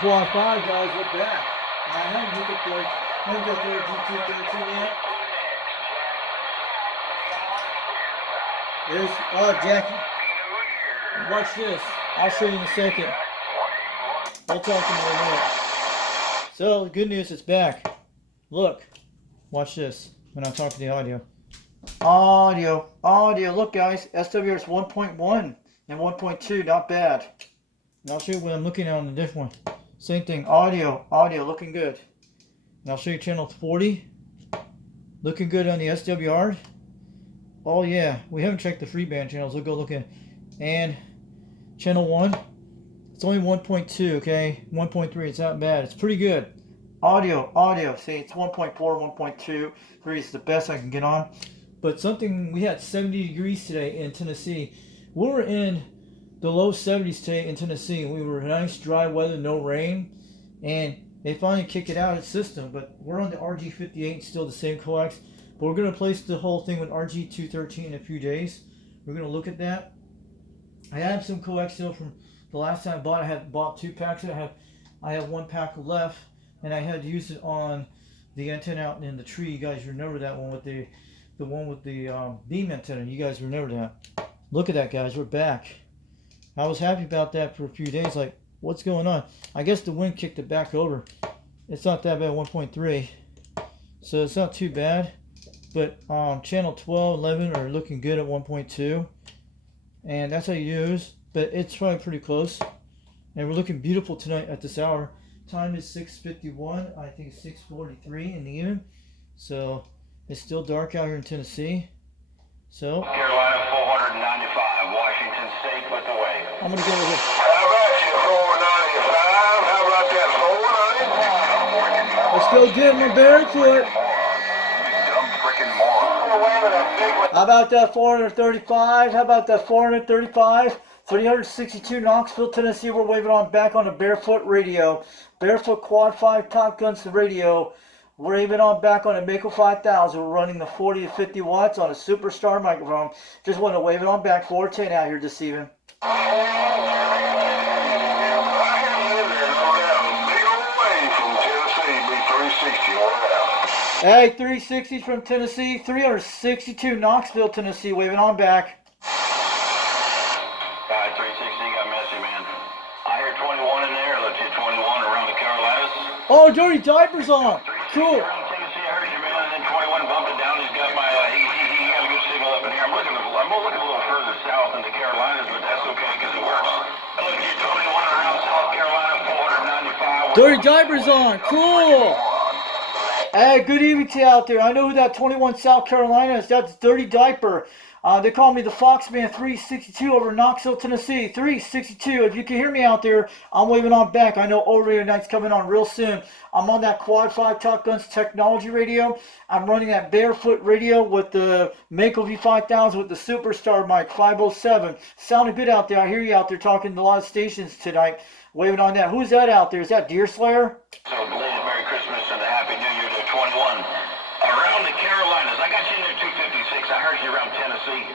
Quad 5 guys, we're back. I haven't got the rg213 yet. There's, Jackie. Watch this. I'll show you in a second. We'll talk to me in a minute. So, the good news, it's back. Look. Watch this when I talk to the audio. Audio. Look, guys. SWR's 1.1 and 1.2. Not bad. And I'll show you what I'm looking at on the different one. Same thing. Audio. Looking good. And I'll show you channel 40. Looking good on the SWR. Oh, yeah. We haven't checked the free band channels. We'll go look at. And channel 1. It's only 1.2, okay? 1.3. It's not bad. It's pretty good. Audio. See, it's 1.4, 1.2. 3 is the best I can get on. But something, we had 70 degrees today in Tennessee. We were in the low 70s today in Tennessee. We were nice, dry weather, no rain. And they finally kicked it out of the system. But we're on the rg58, still the same coax. But we're going to place the whole thing with rg213 in a few days. We're going to look at that. I have some coax still from the last time I bought. I had bought 2 packs. I have 1 pack left. And I had used it on the antenna out in the tree. You guys remember that one with the one with the beam antenna. You guys remember that. Look at that, guys. We're back. I was happy about that for a few days. Like, what's going on? I guess the wind kicked it back over. It's not that bad, 1.3. So it's not too bad. But channel 12, 11 are looking good at 1.2. And that's how you use. But it's probably pretty close. And we're looking beautiful tonight at this hour. Time is 6:51. I think it's 6:43 in the evening. So it's still dark out here in Tennessee. So Carolina 495, Washington State with the wave. I'm gonna go with it. How about you 495? How about that 495? Let's go get my barefoot. How about that 435? How about that 435? 362 Knoxville, Tennessee. We're waving on back on the Barefoot radio. Barefoot Quad 5 TopGun radio. We're waving on back on the Mako 5000. We're running the 40 to 50 watts on a Superstar microphone. Just want to wave it on back 410 out here this evening. Hey, 360 from Tennessee. 362 Knoxville, Tennessee. Waving on back. 360 got messy, man. I hear 21 in there. Let's hit 21 around the Carolinas. Oh, dirty diapers on. Cool. Around Tennessee, I heard you, man. And then 21 bumped it down. He's got my, he got a good signal up in here. I'm looking a little further south in the Carolinas, but that's okay because it works. I look at 21 around South Carolina, 495. Dirty diapers on. Cool. Hey, good evening to you out there. I know who that 21 South Carolina is. That's Dirty Diaper. They call me the Foxman 362 over in Knoxville, Tennessee. 362. If you can hear me out there, I'm waving on back. I know Overrated Night's coming on real soon. I'm on that Quad 5 TopGun's technology radio. I'm running that Barefoot radio with the Mako V5000 with the Superstar mic 507. Sounded good out there. I hear you out there talking to a lot of stations tonight. Waving on that. Who's that out there? Is that Deer Slayer? So belated Merry Christmas and a Happy New Year to 21. Around the Carolinas, I got you in there 256. I heard you around Tennessee.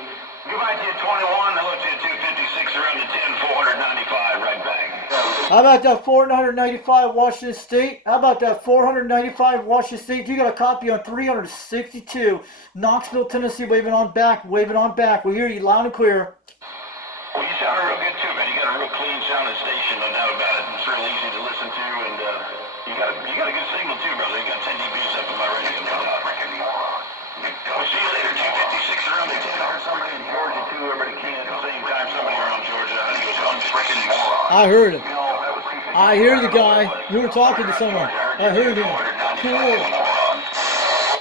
Goodbye to you 21. I looked at you 256 around the 10, 495 right back. How about that 495 Washington State? How about that 495 Washington State? You got a copy on 362 Knoxville, Tennessee. Waving on back. We hear you loud and clear. Well, you sound real good too, man. You got a real clean sounding station, no doubt about it. It's real easy to listen to, and you got a good signal too, brother. You got 10 dBs up in my radio, no doubt. We'll see you later, 256 around the 10. I heard somebody in Georgia too, everybody can at the same time. Somebody around Georgia. I think it was freaking moron. I heard him. I hear the guy. You were talking to someone. I heard him. Cool.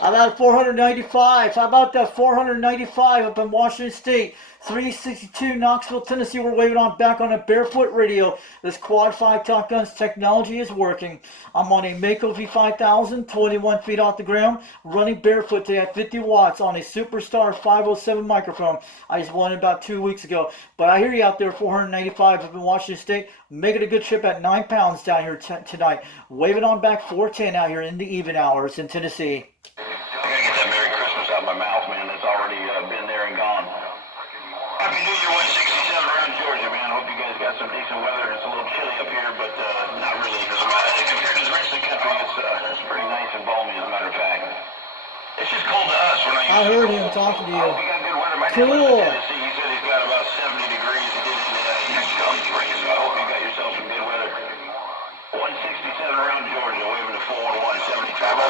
How about 495? How about that 495 up in Washington State? 362 Knoxville, Tennessee. We're waving on back on a Barefoot radio. This Quad 5 TopGun's technology is working. I'm on a Mako V5000, 21 feet off the ground, running barefoot today at 50 watts on a Superstar 507 microphone. I just won it about 2 weeks ago. But I hear you out there, 495 up in Washington State. Making a good trip at 9 pounds down here tonight. Waving on back 410 out here in the even hours in Tennessee. I gotta get that Merry Christmas out of my mouth, man. That's already been there and gone. Happy New Year 167 around Georgia, man. Hope you guys got some decent weather. It's a little chilly up here, but not really. I heard him talking to I you. hope you got good weather. My dad lives Cool. in Tennessee. He said he's got about 70 degrees. He did it in the so I hope you got yourself some good weather. 167 around Georgia, waving to 41170 traffic.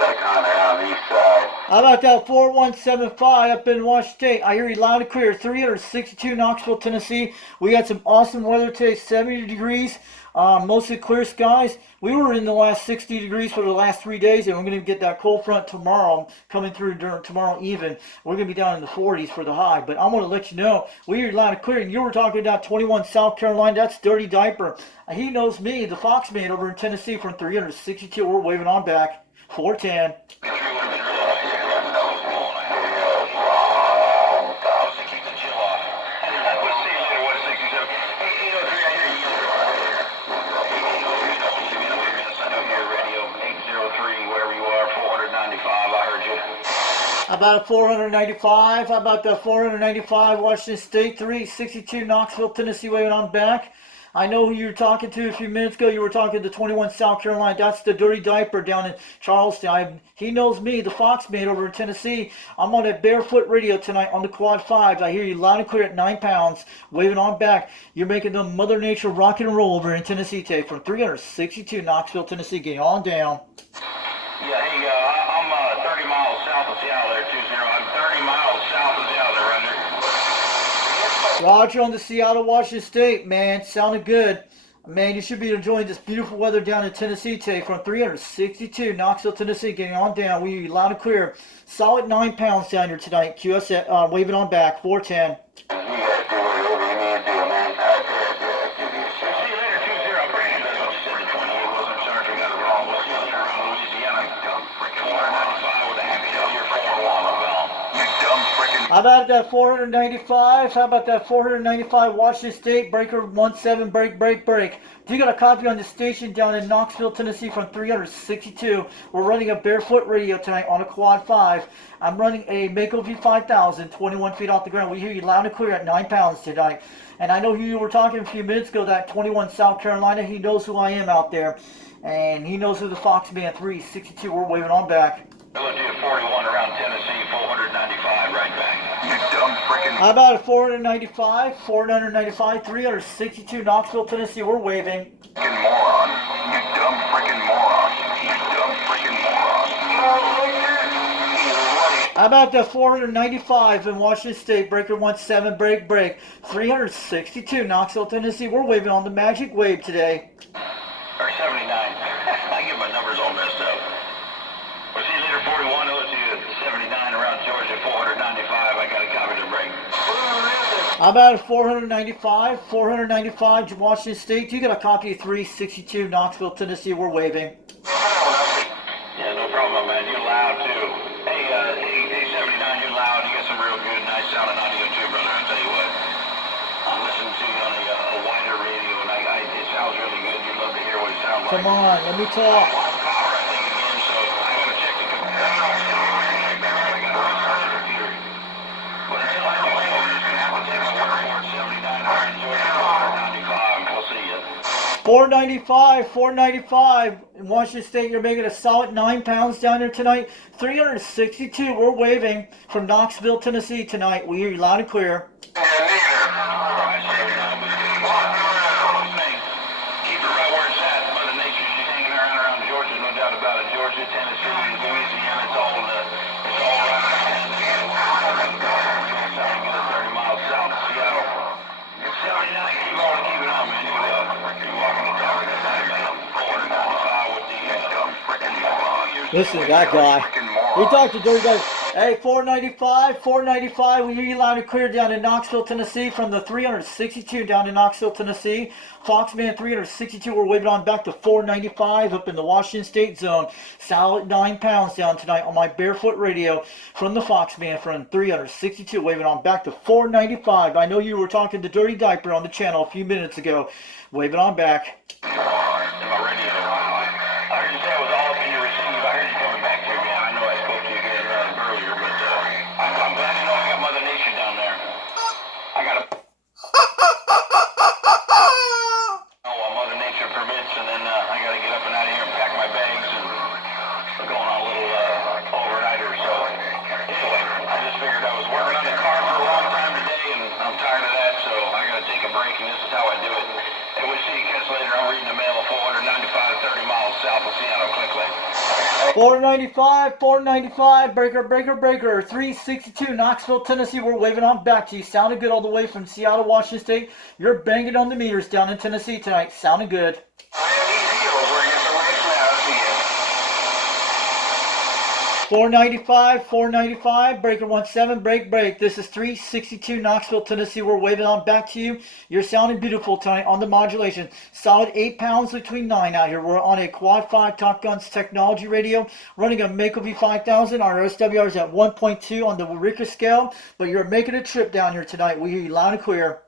That kind of on the east side. How about that 4175 up in Washington State? I hear you loud and clear. 362 Knoxville, Tennessee. We got some awesome weather today, 70 degrees. Mostly clear skies. We were in the last 60 degrees for the last 3 days, and we're going to get that cold front tomorrow coming through during tomorrow even. We're going to be down in the 40s for the high. But I want to let you know, we hear you loud and clear. And you were talking about 21 South Carolina. That's Dirty Diaper. He knows me, the Fox Man over in Tennessee from 362. We're waving on back. 410. How about a 495? How about the 495 Washington State, 362 Knoxville, Tennessee, waving on back? I know who you were talking to a few minutes ago. You were talking to 21 South Carolina. That's the Dirty Diaper down in Charleston. He knows me, the Fox Man over in Tennessee. I'm on that Barefoot Radio tonight on the Quad 5. I hear you loud and clear at 9 pounds, waving on back. You're making the Mother Nature rock and roll over in Tennessee today from 362 Knoxville, Tennessee. Getting on down. Yeah, hey, I'm 30 miles south of Seattle there, 20. I'm 30 miles south of Seattle there, right there. Roger on the Seattle, Washington State, man. Sounded good. Man, you should be enjoying this beautiful weather down in Tennessee today from 362 Knoxville, Tennessee. Getting on down. We loud and clear. Solid 9 pounds down here tonight. QS waving on back. 410. You guys do whatever you need to do, man. See you later, 20. I'm pretty sure that's what you said. The 28 wasn't. Sorry if I got it wrong. We'll see you later around Louisiana. 495 with a happy new year. 401. I'm gone. You dumb freaking. How about that 495? How about that 495 Washington State? Breaker 17, break. You got a copy on the station down in Knoxville, Tennessee from 362. We're running a Barefoot Radio tonight on a Quad 5. I'm running a Mako V5000, 21 feet off the ground. We hear you loud and clear at 9 pounds tonight. And I know who you were talking a few minutes ago, that 21 South Carolina. He knows who I am out there. And he knows who the Fox Man 362. We're waving on back. I'll let you at 41 around Tennessee, 495 right back. You dumb freaking. How about a 495? 362 Knoxville, Tennessee. We're waving. Freaking moron. You dumb freaking moron. You dumb freaking moron. How about the 495 in Washington State? Breaker 17, break. 362 Knoxville, Tennessee. We're waving on the magic wave today. Or 79. I get my numbers all messed up. We'll see you later, 41. I'll let you at 79 around Georgia, 495. I got a copy to break. How about a 495? 495 Washington State. You got a copy of 362 Knoxville, Tennessee. We're waving. Yeah, no problem, man. You're loud, too. Hey, 79, you're loud. You got some real good, nice sounding audio, too, brother. I'll tell you what. I'm listening to you on a wider radio, and it sounds really good. You'd love to hear what it sounds like. Come on, let me talk. Power, I think, again, so I got to check the computer. I got to restart the computer. But until I do so, we're just going to have to take my word for it. 79, around Georgia, 495. We'll see you. 495 in Washington State. You're making a solid 9 pounds down here tonight. 362. We're waving from Knoxville, Tennessee tonight. We hear you loud and clear. Keep it right where it's at. Mother Nature, she's hanging around Georgia, no doubt about it. Georgia, Tennessee, Louisiana, it's all right. Sounding good at 30 miles south of Seattle. 79, keep on, man. You're walking the talk at that time. 495 with the dumb freaking moron. Listen to that guy. We talked to Dirty Guys. Hey, 495. We hear you loud and clear down in Knoxville, Tennessee from the 362 down in Knoxville, Tennessee. Foxman 362. We're waving on back to 495 up in the Washington State zone. Solid 9 pounds down tonight on my Barefoot Radio from the Foxman from 362. Waving on back to 495. I know you were talking to Dirty Diaper on the channel a few minutes ago. Waving on back. In my radio. I heard you say it was all up in your receive. I heard you coming back to me. I know I spoke to you again earlier, but I'm glad you know I got Mother Nature down there. I got to. While Mother Nature permits, and then I got to get up and out of here and pack my bags and we're going on a little overnighter. So it's the way 495, 495, breaker, breaker, breaker. 362, Knoxville, Tennessee. We're waving on back to you. Sounded good all the way from Seattle, Washington State. You're banging on the meters down in Tennessee tonight. Sounded good. 495, 495, breaker 17, break, break. This is 362, Knoxville, Tennessee. We're waving on back to you. You're sounding beautiful tonight on the modulation. Solid 8 pounds between 9 out here. We're on a Quad 5 TopGun's technology radio, running a Mako V5000. Our SWR is at 1.2 on the Richter scale, but you're making a trip down here tonight. We hear you loud and clear.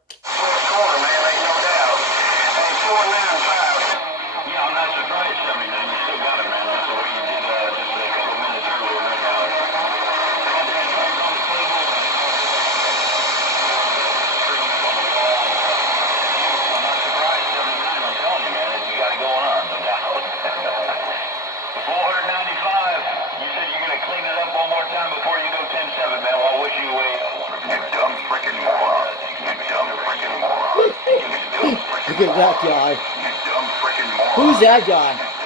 Look at that guy. Who's that guy?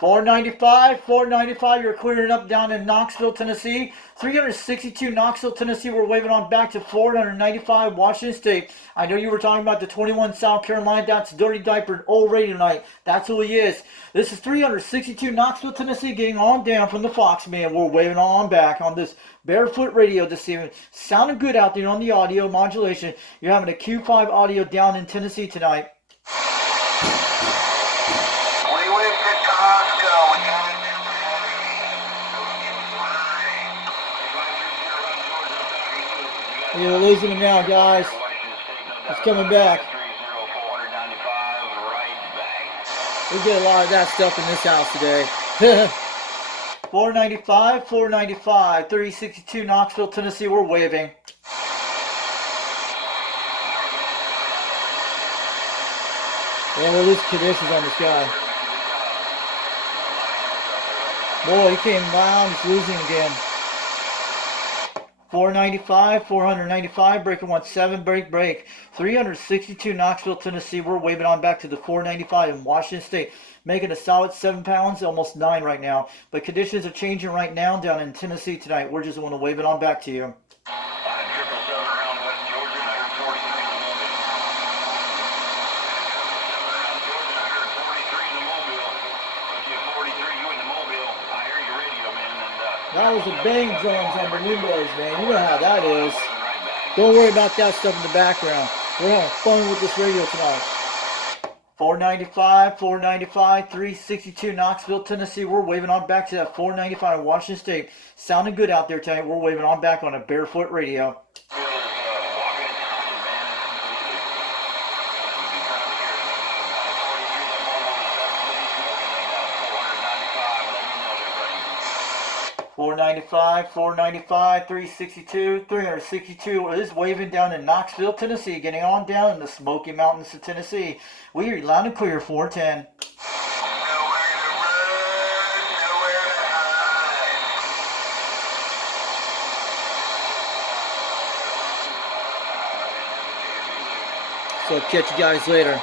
495, 495. You're clearing up down in Knoxville, Tennessee. 362, Knoxville, Tennessee. We're waving on back to 495, Washington State. I know you were talking about the 21, South Carolina. That's Dirty Diaper, old radio night. That's who he is. This is 362, Knoxville, Tennessee. Getting on down from the Fox, man. We're waving on back on this Barefoot Radio this evening. Sounding good out there on the audio modulation. You're having a Q5 audio down in Tennessee tonight. We're losing him now, guys. He's coming back. We get a lot of that stuff in this house today. 495, 495, 362, Knoxville, Tennessee. We're waving. Yeah, we'll lose conditions on this guy. Boy, he came down. He's losing again. 495, 495, breaker 17, break, break. 362, Knoxville, Tennessee. We're waving on back to the 495 in Washington State. Making a solid 7 pounds, almost 9 right now. But conditions are changing right now down in Tennessee tonight. We're just going to wave it on back to you. That was the bang drums on the windows, man. You know how that is. Don't worry about that stuff in the background. We're having fun with this radio tonight. 495, 495, 362, Knoxville, Tennessee. We're waving on back to that 495 in Washington State. Sounding good out there tonight. We're waving on back on a Barefoot Radio. Four 495, 362, 362 is waving down in Knoxville, Tennessee, getting on down in the Smoky Mountains of Tennessee. We are loud and clear, 410. So catch you guys later.